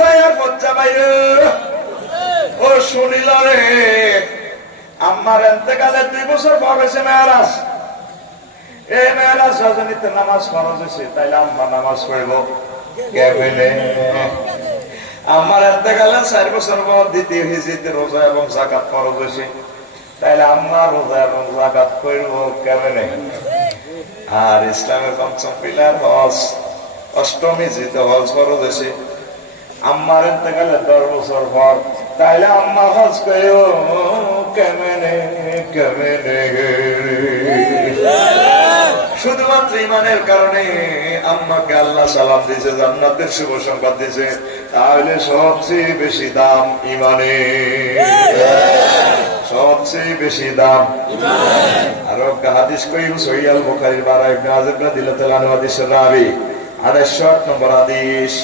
ভাই আর বচ্চা ভাই ও শুনিল রে, আমার এতেকালে দুই বছর পর হয়েছে মেয়ারাজ। এই মেয়ারাজ নামাজ হয়েছে, তাইলে আম্মা নামাজ পড়ব আমার চার বছর পর রোজা এবং জাকাত ফরজ হয়েছে, তাইলে আম্মা রোজা এবং জাকাত করব কেমনে? আর ইসলামের পঞ্চম পিলার হজ, অষ্টমী জিতে হজ ফরজ হয়েছে। আম্মার এতেকালে দশ বছর পর। তাইলে আম্মা হজ করিও কেমনে কেমনে শুধুমাত্র ইমানের কারণে আম্মাকে আল্লাহ সালাম দিয়েছে জান্নাতের শুভ সংবাদ দিয়েছে তাহলে সবচেয়ে বেশি দাম ইমানে। সবচেয়ে বেশি দাম আর হাদিস কইম সহিয়াল বুখারীর বারা ইবনে আযব রাদিয়াল্লাহু হাদিসের রাবি। 28 নম্বর হাদিস।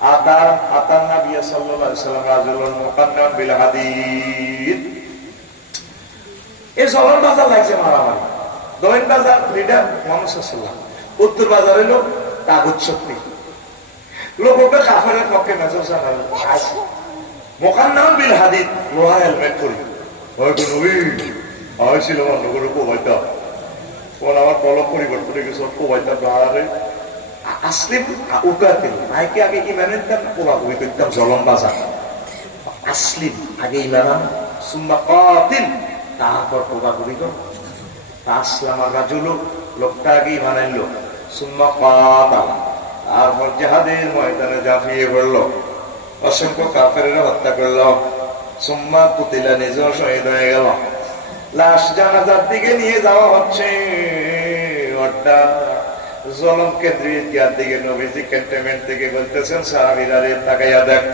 আতার আতার নবী সাল্লাল্লাহু আলাইহি মুকাদ্দাম বিল হাদিদ। এই বাজার লাগছে বাজার লিডার সাল্লাল্লাহ উত্তর শক্তি। লোক পক্ষে মেসেজ আছে মোকান্নাম বিল হাদিদ হেলমেট করি হয়তো নবী হয়েছিল অন্য করে কোবাইতা। আমার কলম পরিবর্তন হয়ে গেছে কোবাইতা বাড়ারে আসলিম উঠাতে নাইকে আগে ইমানের দাম কোবাকুবি করতাম জলম বাজার। আসলিম আগে ইমানাম সুম্মা কাতিল, তারপর কোবাকুবি কর। আসলাম আর রাজুল লোকটা আগে ইমান আনলো সুম্মা কাতাল, তারপর জাহাদের ময়দানে জাফিয়ে পড়ল। অসংখ্য কাফেরেরা হত্যা করল। সুম্মা পুতিলা নিজেও শহীদ হয়ে গেল। লাশ জানাজার দিকে নিয়ে যাওয়া হচ্ছে। ওটা জলম কেন্দ্রিক ইয়ার দিকে নবীজি ক্যান্টনমেন্ট থেকে বলতেছেন সাহাবিরা তাকাইয়া দেখ।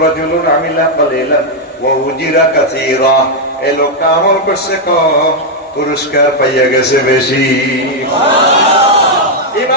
রজুলুন আমিলা কালিলান ওয়া উজিরা কাসীরা। এই লোকটা আমল করছে কম, পুরস্কার পাইয়া গেছে বেশি।